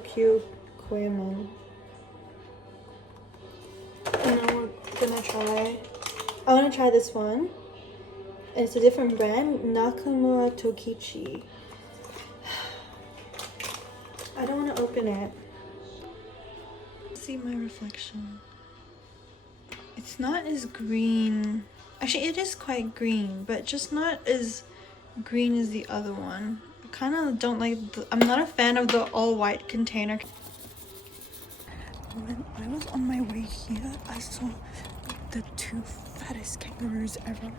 cute Korean. And I want to try this one. It's a different brand, Nakamura Tokichi. I don't want to open it. See my reflection. It's not as green. Actually, it is quite green, but just not as green as the other one. I kind of don't like I'm not a fan of the all white container. When I was on my way here, I saw the 2 fattest kangaroos ever.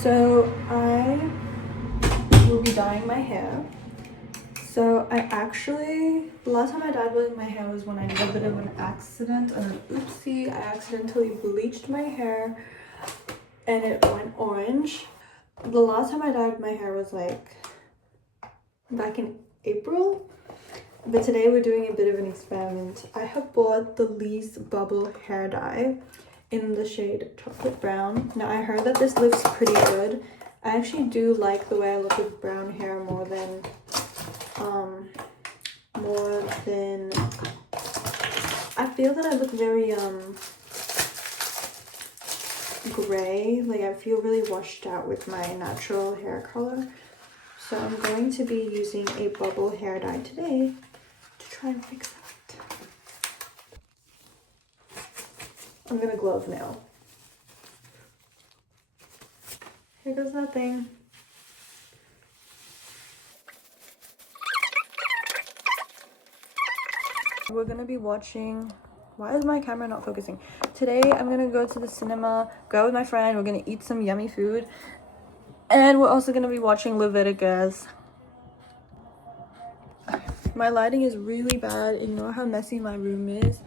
So I will be dyeing my hair. So I actually, the last time I dyed my hair was when I did a bit of an accident, an oopsie. I accidentally bleached my hair and it went orange. The last time I dyed my hair was like back in April, but today we're doing a bit of an experiment. I have bought the Lee's Bubble hair dye in the shade chocolate brown. Now I heard that this looks pretty good. I actually do like the way I look with brown hair more than I feel that I look very gray. Like I feel really washed out with my natural hair color. So I'm going to be using a bubble hair dye today to try and fix that. I'm gonna glove now. Here goes that thing. We're gonna be watching, why is my camera not focusing? Today I'm gonna go to the cinema, go with my friend, we're gonna eat some yummy food, and we're also gonna be watching Leviticus. My lighting is really bad. Ignore how messy my room is.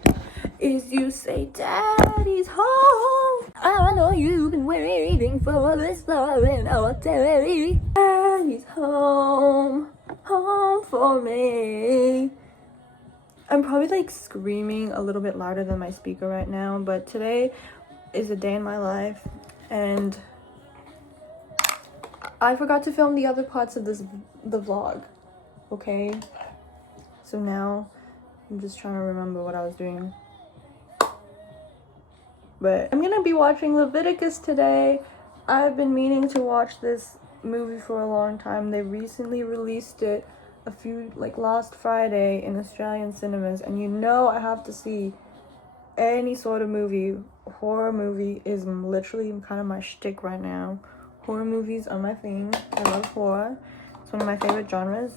You say daddy's home. I know you've been waiting for this love and I'll tell you. Daddy's home, home for me. I'm probably like screaming a little bit louder than my speaker right now, but today is a day in my life and I forgot to film the other parts of the vlog. Okay, so now I'm just trying to remember what I was doing. But I'm gonna be watching Leviticus today. I've been meaning to watch this movie for a long time. They recently released it last Friday in Australian cinemas, and you know I have to see any sort of movie. Horror movie is literally kind of my shtick right now. Horror movies are my thing. I love horror. It's one of my favorite genres,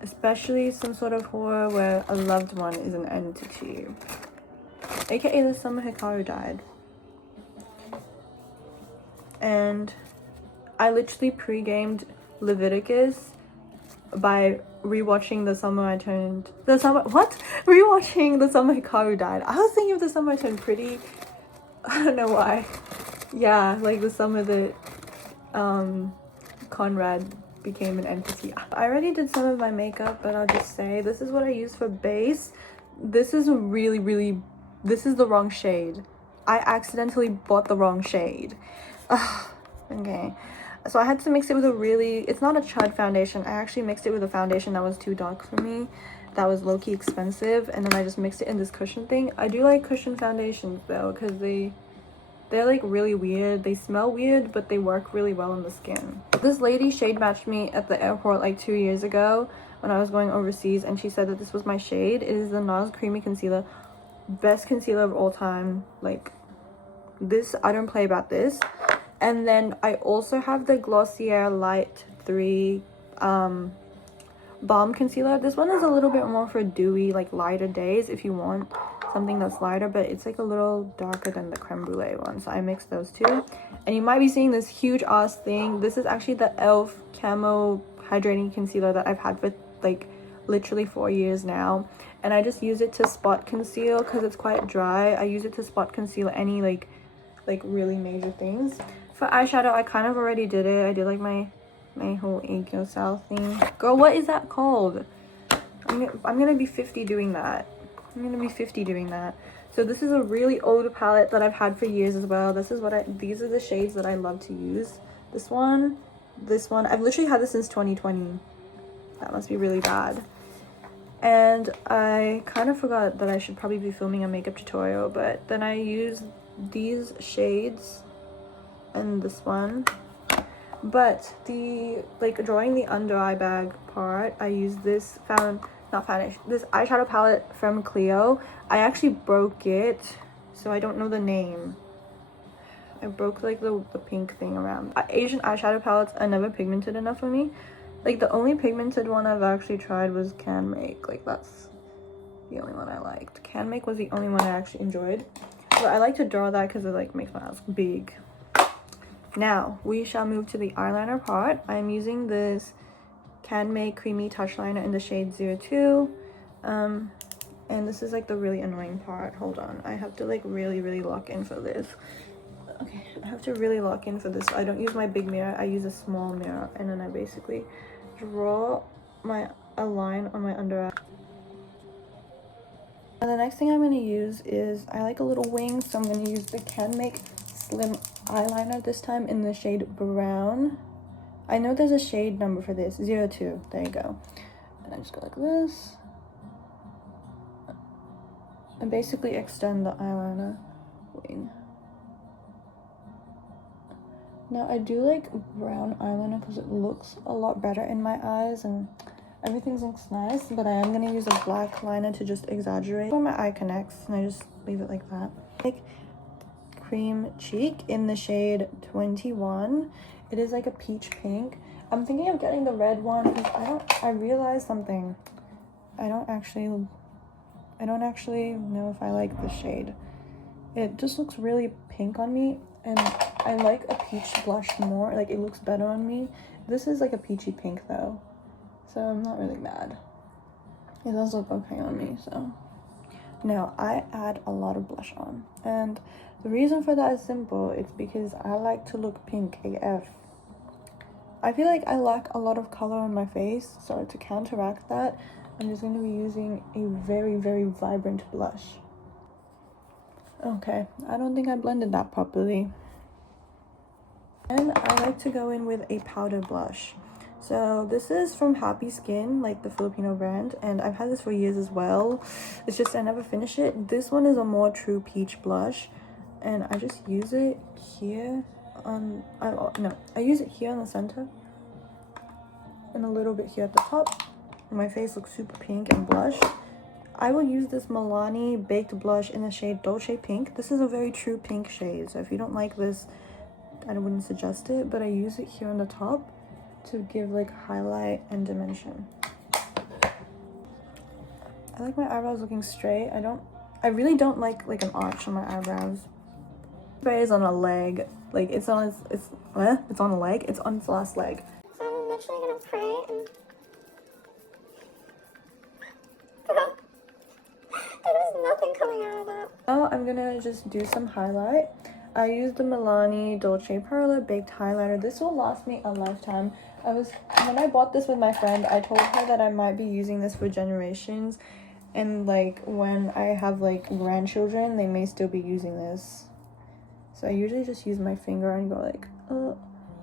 especially some sort of horror where a loved one is an entity, aka the summer Hikaru died. And I literally pre-gamed Leviticus by rewatching rewatching the summer Hikaru died. I was thinking of the summer I turned pretty. I don't know why. Yeah, like the summer that Conrad became an entity. I already did some of my makeup, but I'll just say this is what I use for base. This is this is the wrong shade. I accidentally bought the wrong shade. Okay, so I had to mix it with it's not a chud foundation. I actually mixed it with a foundation that was too dark for me, that was low-key expensive, and then I just mixed it in this cushion thing. I do like cushion foundations though, because they're like really weird. They smell weird, but they work really well on the skin. This lady shade matched me at the airport like 2 years ago when I was going overseas, and she said that this was my shade. It is the NARS Creamy Concealer. Best concealer of all time. Like this, I don't play about this. And then I also have the Glossier Light 3 balm concealer. This one is a little bit more for dewy, like lighter days if you want something that's lighter, but it's like a little darker than the creme brulee one, so I mixed those two. And you might be seeing this huge ass thing. This is actually the e.l.f. Camo Hydrating Concealer that I've had for like literally 4 years now, and I just use it to spot conceal because it's quite dry. I use it to spot conceal any like really major things. For eyeshadow, I kind of already did it. I did like my whole Eco South thing. Girl, what is that called? I'm gonna be 50 doing that. So this is a really old palette that I've had for years as well. These are the shades that I love to use. This one. I've literally had this since 2020. That must be really bad. And I kind of forgot that I should probably be filming a makeup tutorial, but then I used these shades and this one. But the, like, drawing the under eye bag part, I used this this eyeshadow palette from Clio. I actually broke it, so I don't know the name. I broke like the pink thing around. Asian eyeshadow palettes are never pigmented enough for me. Like, the only pigmented one I've actually tried was Canmake. Like, that's the only one I liked. Canmake was the only one I actually enjoyed. But I like to draw that because it like makes my eyes big. Now, we shall move to the eyeliner part. I'm using this Canmake Creamy Touch Liner in the shade 02. And this is like the really annoying part. Hold on. I have to like really lock in for this. Okay, I have to really lock in for this. I don't use my big mirror. I use a small mirror. And then I basically draw a line on my under eye. And the next thing I'm going to use is, I like a little wing, so I'm going to use the Canmake Slim Eyeliner this time in the shade Brown. I know there's a shade number for this, 02. There you go. And I just go like this. And basically extend the eyeliner wing. Now, I do like brown eyeliner because it looks a lot better in my eyes and everything looks nice, but I am going to use a black liner to just exaggerate where my eye connects, and I just leave it like that. Like Cream Cheek in the shade 21. It is like a peach pink. I'm thinking of getting the red one because I realized something. I don't actually know if I like this shade. It just looks really pink on me, and I like a peach blush more. Like, it looks better on me. This is like a peachy pink though, so I'm not really mad. It does look okay on me. So now I add a lot of blush on, and the reason for that is simple. It's because I like to look pink AF. I feel like I lack a lot of color on my face, so to counteract that, I'm just going to be using a very vibrant blush. Okay, I don't think I blended that properly. And I like to go in with a powder blush. So this is from Happy Skin, like the Filipino brand, and I've had this for years as well. It's just I never finish it. This one is a more true peach blush, and I just use it here on, I use it here in the center and a little bit here at the top. My face looks super pink and blush. I will use this Milani Baked Blush in the shade Dolce Pink. This is a very true pink shade, so if you don't like this, I wouldn't suggest it, but I use it here on the top to give like highlight and dimension. I like my eyebrows looking straight. I really don't like an arch on my eyebrows. Spray is on a leg. Like, it's on a leg. It's on its last leg. So I'm literally gonna pray and there was nothing coming out of that. Now I'm gonna just do some highlight. I used the Milani Dolce Perla Baked Highlighter. This will last me a lifetime. When I bought this with my friend, I told her that I might be using this for generations, and like when I have like grandchildren, they may still be using this. So I usually just use my finger and go like,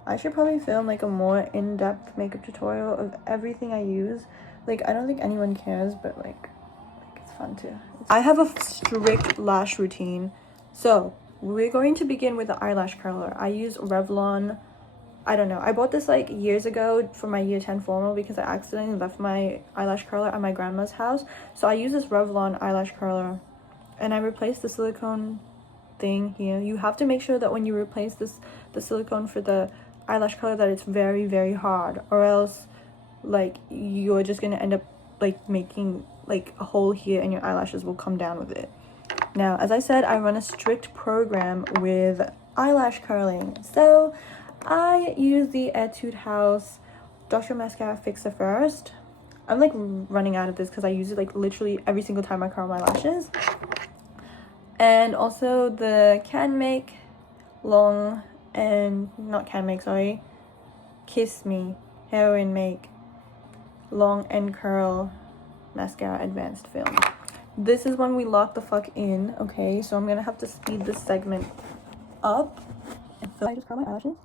I should probably film like a more in-depth makeup tutorial of everything I use. Like, I don't think anyone cares, but like it's fun too. I have a strict lash routine. So we're going to begin with the eyelash curler. I use Revlon. I don't know. I bought this like years ago for my year 10 formal because I accidentally left my eyelash curler at my grandma's house. So I use this Revlon eyelash curler, and I replaced the silicone thing here. You have to make sure that when you replace the silicone for the eyelash curler that it's very hard, or else like you're just gonna end up like making like a hole here and your eyelashes will come down with it. Now, as I said, I run a strict program with eyelash curling. So I use the Etude House Dr. Mascara Fixer first. I'm like running out of this because I use it like literally every single time I curl my lashes. And also the Canmake Kiss Me Heroine Make Long and Curl Mascara Advanced Film. This is when we lock the fuck in, okay? So I'm gonna have to speed this segment up. So I just curl my eyelashes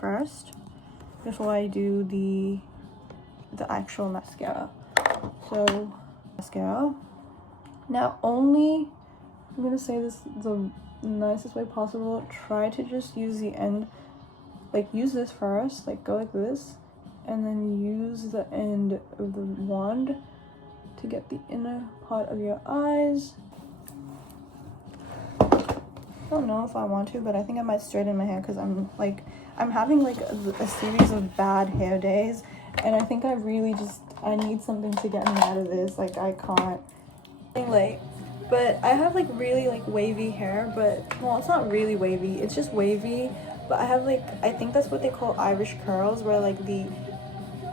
first before I do the the actual mascara. So mascara. Now only, I'm gonna say this the nicest way possible, try to just use the end, like use this first, like go like this, and then use the end of the wand to get the inner part of your eyes. I don't know if I want to, but I think I might straighten my hair because I'm having like a series of bad hair days, and I think I need something to get me out of this. Like I can't late, but I have like really like wavy hair, but well, it's not really wavy, it's just wavy, but I have like, I think that's what they call Irish curls, where like the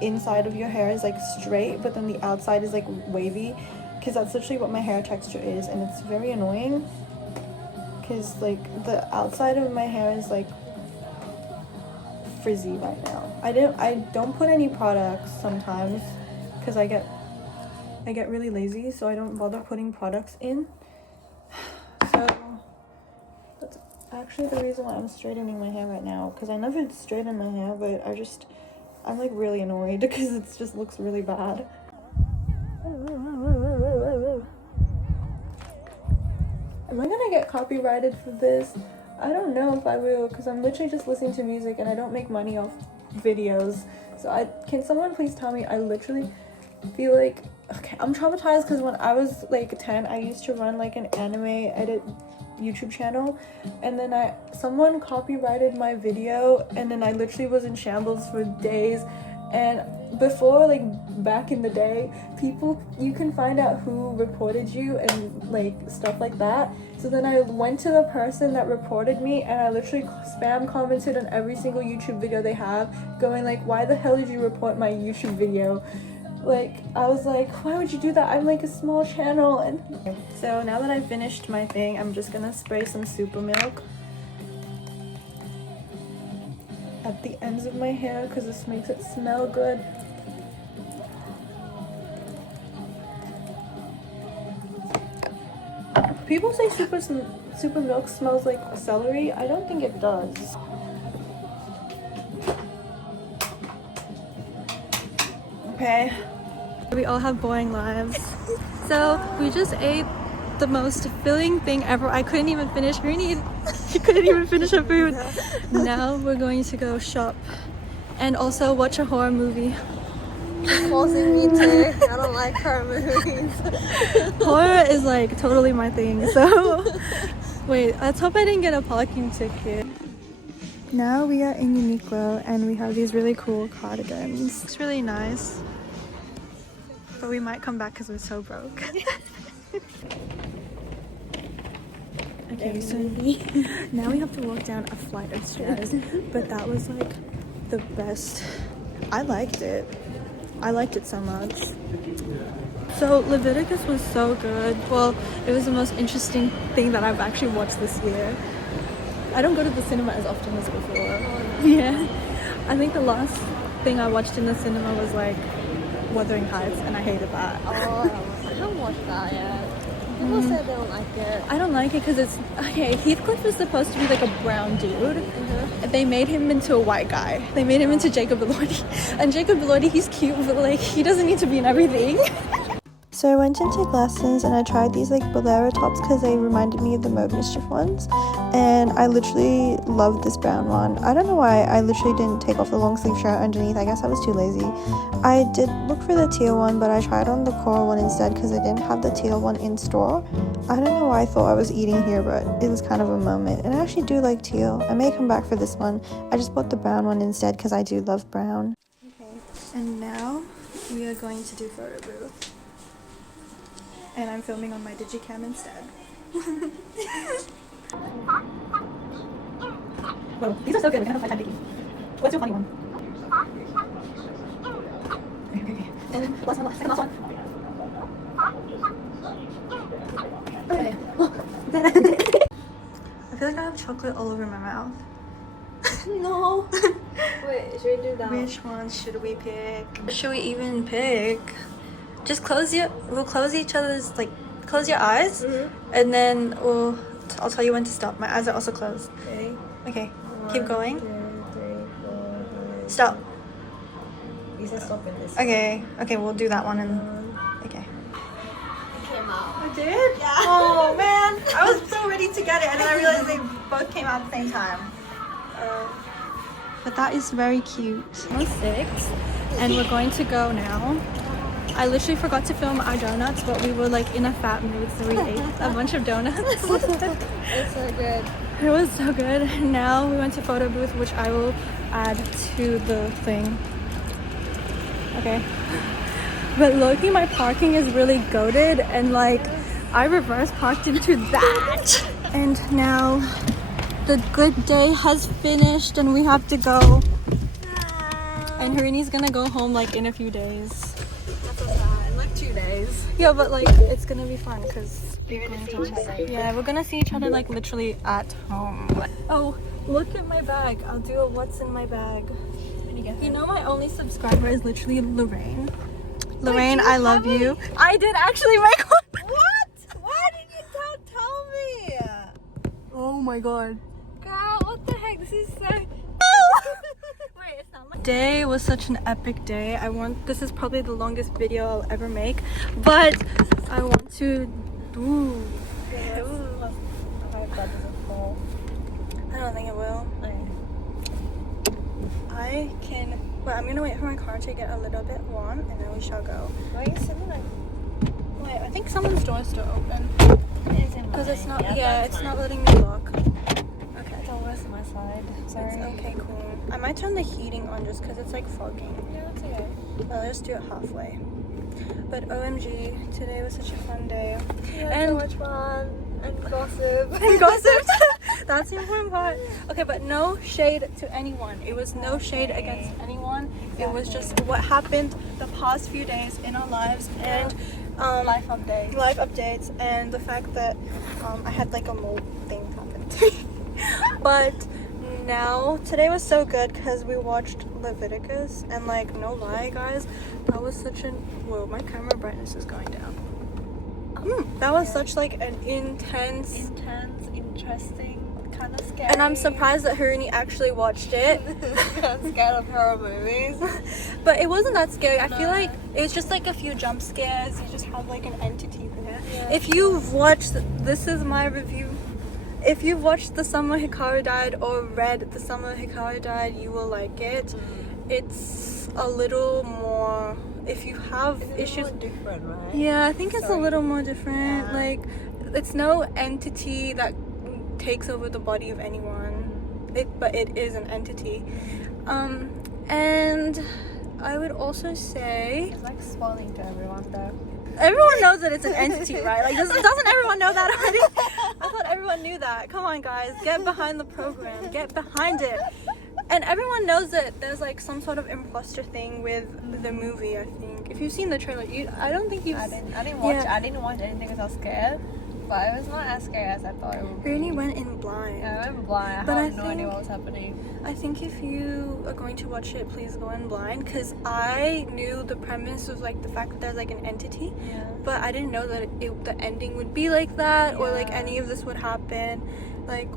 inside of your hair is like straight but then the outside is like wavy, because that's literally what my hair texture is, and it's very annoying because like the outside of my hair is like frizzy right now. I don't put any products sometimes because I get really lazy, so I don't bother putting products in. So that's actually the reason why I'm straightening my hair right now, because I never straighten my hair, but I'm like really annoyed because it just looks really bad. Am I gonna get copyrighted for this? I don't know if I will, because I'm literally just listening to music and I don't make money off videos. So can someone please tell me? I literally feel like, okay, I'm traumatized because when I was like 10, I used to run like an anime edit YouTube channel, and then someone copyrighted my video, and then I literally was in shambles for days. And before, like back in the day, you can find out who reported you and like stuff like that. So then I went to the person that reported me, and I literally spam commented on every single YouTube video they have, going like, why the hell did you report my YouTube video? Like, I was like, why would you do that? I'm like a small channel. And so now that I finished my thing, I'm just gonna spray some super milk at the ends of my hair because this makes it smell good. People say super milk smells like celery. I don't think it does. Okay. We all have boring lives. So we just ate the most filling thing ever. I couldn't even finish. You couldn't even finish her food. Now we're going to go shop and also watch a horror movie. Forcing me to. I don't like horror movies. Horror is like totally my thing. So wait, let's hope I didn't get a parking ticket. Now we are in Uniqlo and we have these really cool cardigans. It's really nice. But we might come back because we're so broke. Okay, so now we have to walk down a flight of stairs, but that was like the best. I liked it so much. So Leviticus was so good. Well, it was the most interesting thing that I've actually watched this year. I don't go to the cinema as often as before. Yeah, I think the last thing I watched in the cinema was like Wuthering Heights, and I hated that. Oh, I haven't watched that yet. People said they don't like it. I don't like it because it's okay. Heathcliff is supposed to be like a brown dude. They made him into a white guy. They made him into Jacob Elordi, and Jacob Elordi, he's cute, but like he doesn't need to be in everything. So I went into Glassons and I tried these like bolero tops because they reminded me of the Mode Mischief ones, and I literally loved this brown one. I don't know why I literally didn't take off the long sleeve shirt underneath. I guess I was too lazy. I did look for the teal one, but I tried on the coral one instead because I didn't have the teal one in store. I don't know why I thought I was eating here, but it was kind of a moment, and I actually do like teal. I may come back for this one. I just bought the brown one instead because I do love brown. Okay, and now we are going to do photo booth. And I'm filming on my digicam instead. Whoa, these are so good. We're gonna have a fun time picking. What's your funny one? Okay. And last one, second last one. Okay. I feel like I have chocolate all over my mouth. No. Wait, should we do that? Which one should we pick? What should we even pick? Just we'll close each other's, like, close your eyes, and then I'll tell you when to stop. My eyes are also closed. Okay. Okay, keep going. 2, 3, 4, 5. Stop. You said stop in this. Okay, we'll do that one and okay. Came out. I did? Yeah. Oh man, I was so ready to get it and then I realized they both came out at the same time. But that is very cute. Almost 6 and we're going to go now. I literally forgot to film our donuts, but we were like in a fat mood, so we ate a bunch of donuts. It's so good. It was so good. Now we went to photo booth, which I will add to the thing. Okay. But low-key, my parking is really goated, and like I reverse parked into that. And now the good day has finished, and we have to go. And Harini's gonna go home like in a few days. That's so sad. In like 2 days. Yeah, but like it's gonna be fun because we're gonna see each other. Yeah, we're gonna see each other like literally at home. Oh, look at my bag. I'll do a what's in my bag. You know my only subscriber is literally Lorraine. Lorraine, I love you. I did actually make one. What? Why didn't you tell me? Oh my god. Girl, what the heck? This is so... Wait, it's not my day was such an epic day. This is probably the longest video I'll ever make, but I want to do. I hope that doesn't fall. I don't think it will. I can. Well, I'm gonna wait for my car to get a little bit warm, and then we shall go. Why are you sitting there? Wait, I think someone's door is still open because it's not. Yeah, it's not letting me lock. Okay. It's almost on my side. Sorry. It's okay, cool. I might turn the heating on just because it's like fogging. Yeah, it's okay. Well, I'll just do it halfway. But OMG, today was such a fun day. Yeah, And- so much fun. And gossip. And gossiped. That's the important part. Okay, but no shade to anyone. It was no shade against anyone. It was just what happened the past few days in our lives and Life updates and the fact that I had like a mold thing happen to me. But now today was so good because we watched Leviticus and like no lie guys, that was such an whoa, my camera brightness is going down. That was such like an intense, interesting, kind of scary. and I'm surprised that Harini actually watched it. I'm scared of horror movies. But it wasn't that scary. I feel like it was just like a few jump scares. You just have like an entity there. Yeah. If you've watched, this is my review. If you've watched The Summer Hikaru Died or read The Summer Hikaru Died, you will like it. It's a little more. If you have issues, More different, right? yeah, I think it's a Sorry. little more different. Yeah. Like, it's no entity that takes over the body of anyone. But it is an entity. And I would also say It's like spoiling to everyone though. everyone knows that it's an entity, right? Like, doesn't everyone know that already? I thought everyone knew that. Come on, guys, get behind the program, get behind it. And everyone knows that there's like some sort of imposter thing with the movie. I think if you've seen the trailer, I don't think you've. I didn't watch anything because I was scared. But it was not as scary as I thought it would be. Really went in blind. Yeah, I went blind. But I I had no idea think- what was happening. I think if you are going to watch it, please go in blind, because I knew the premise was like the fact that there's like an entity, Yeah. but I didn't know that the ending would be like that or like Yeah. any of this would happen. Like,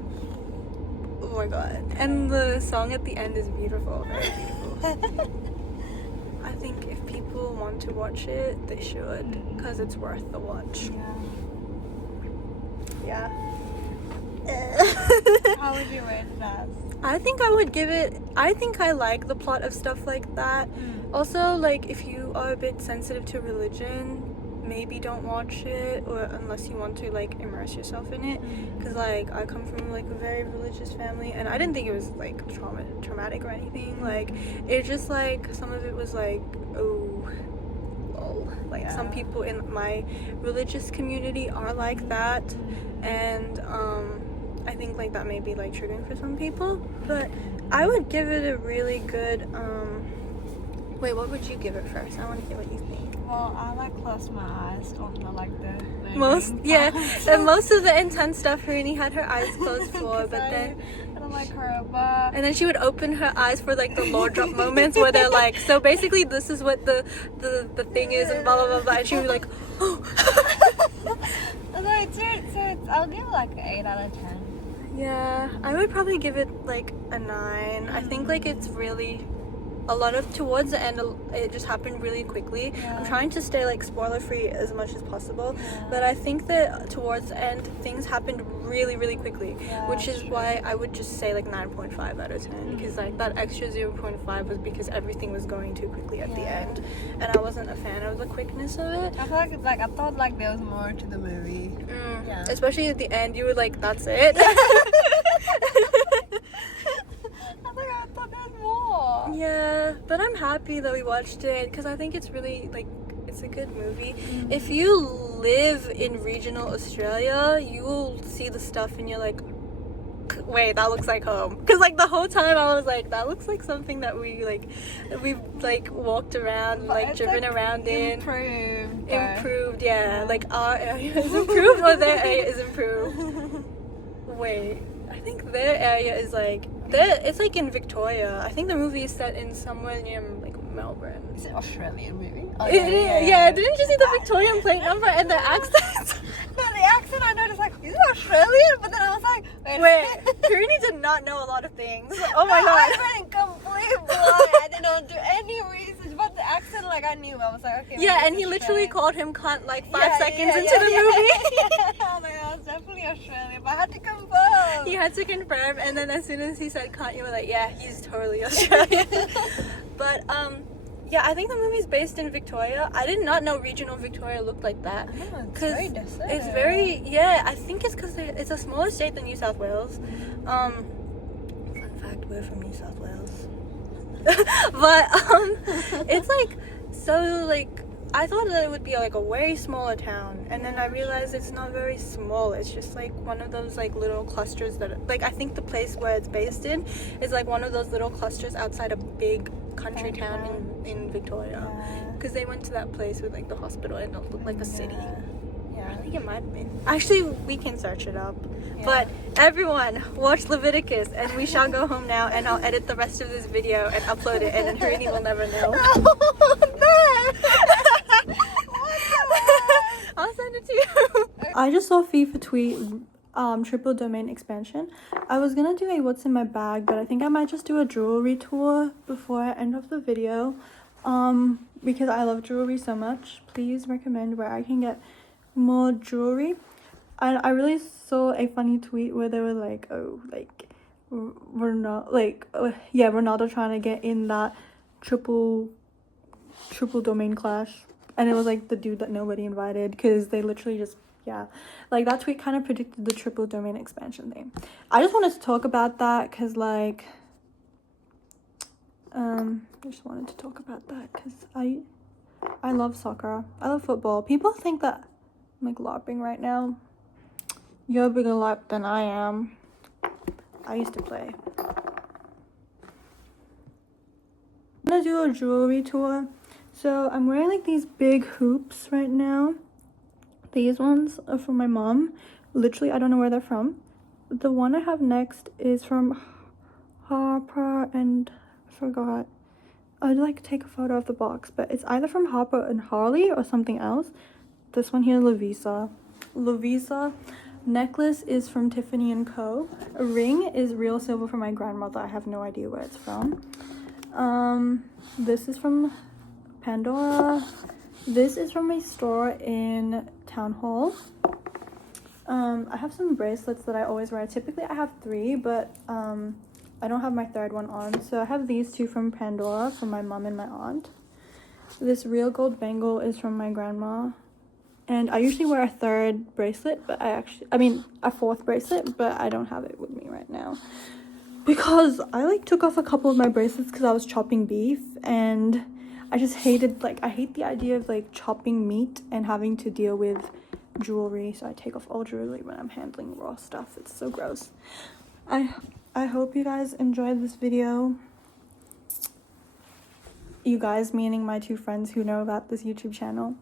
oh my god! And the song at the end is beautiful, very beautiful. I think if people want to watch it, they should, because it's worth the watch. Yeah. How would you rate it as? I think I would give it. I think I like the plot of stuff like that. Also, like if you are a bit sensitive to religion, maybe don't watch it, or unless you want to like immerse yourself in it. Because like I come from like a very religious family, and I didn't think it was like traumatic or anything. Like it just like some of it was like like some people in my religious community are like that, and I think like that may be like triggering for some people, but I would give it a really good wait, what would you give it first? I want to hear what you think. Well, I like close my eyes on the Most and most of the intense stuff Harini had her eyes closed for, but then I don't like her, but and then she would open her eyes for like the lore drop moments where they're like, so basically this is what the thing is and blah blah blah blah, and she would be like, oh. I'll give it like an 8 out of 10. Yeah, I would probably give it like a 9. I think like it's really a lot of towards the end it just happened really quickly. I'm trying to stay like spoiler free as much as possible, but I think that towards the end things happened really quickly, which is why I would just say like 9.5 out of 10, because like that extra 0.5 was because everything was going too quickly at the end, and I wasn't a fan of the quickness of it. I feel like I thought like there was more to the movie. Especially at the end, you were like, that's it. I thought there was more. Yeah, but I'm happy that we watched it, because I think it's really like, it's a good movie. If you live in regional Australia, you will see the stuff and you're like, wait, that looks like home. Because like the whole time I was like, that looks like something that we've walked around, like driven like around in. Improved, yeah. Like our area is improved or their area is improved. Wait, I think their area is like, it's like in Victoria. I think the movie is set in somewhere near like Melbourne. Is it Australian movie? Oh, yeah, didn't you see the Victorian plate number and the accent? No, the accent I noticed, like, is it Australian? But then I was like, wait, Karini did not know a lot of things. Oh my god. I went complete blind. I did not do any research, but the accent, like, I knew. I was like, okay. Yeah, and he literally called him cunt like 5 seconds into the movie. Yeah, like, I was definitely Australian, but I had to confirm. He had to confirm, and then as soon as he said cunt, you were like, yeah, he's totally Australian. But, yeah, I think the movie's based in Victoria. I did not know regional Victoria looked like that. It's very desert. It's very, yeah, I think it's because it's a smaller state than New South Wales. Fun fact, we're from New South Wales. But, it's like, so like, I thought that it would be like a way smaller town, and then I realized it's not very small. It's just like one of those like little clusters that, like, I think the place where it's based in is like one of those little clusters outside a big country town in Victoria, because they went to that place with like the hospital and it looked like a city. I think it might have been. Actually, we can search it up. But everyone, watch Leviticus, and we shall go home now, and I'll edit the rest of this video and upload it, and then Harini will never know. I'll send it to you. I just saw FIFA tweet triple domain expansion. I was gonna do a what's in my bag, but I think I might just do a jewelry tour before I end off the video, because I love jewelry so much. Please recommend where I can get more jewelry. And I really saw a funny tweet where they were like, oh, like, we're not like, Ronaldo trying to get in that triple domain clash, and it was like the dude that nobody invited, because they literally just, like, that tweet kind of predicted the triple domain expansion thing. I just wanted to talk about that because, like, I just wanted to talk about that because I love soccer. I love football. People think that I'm like LARPing right now. You're a bigger LARP than I am. I used to play. I'm gonna do a jewelry tour. So I'm wearing like these big hoops right now. These ones are from my mom. Literally, I don't know where they're from. The one I have next is from Harper and I forgot. I'd like to take a photo of the box, but it's either from Harper and Harley or something else. This one here, Lovisa. Necklace is from Tiffany & Co. A ring is real silver from my grandmother. I have no idea where it's from. This is from Pandora. This is from a store in Town Hall. I have some bracelets that I always wear. Typically I have 3, but I don't have my 3rd one on. So I have these 2 from Pandora from my mom and my aunt. This real gold bangle is from my grandma. And I usually wear a 3rd bracelet, but a 4th bracelet, but I don't have it with me right now. Because I like took off a couple of my bracelets because I was chopping beef, and I just hated, like, I hate the idea of like chopping meat and having to deal with jewelry. So I take off all jewelry when I'm handling raw stuff. It's so gross. I hope you guys enjoyed this video. You guys meaning my 2 friends who know about this YouTube channel.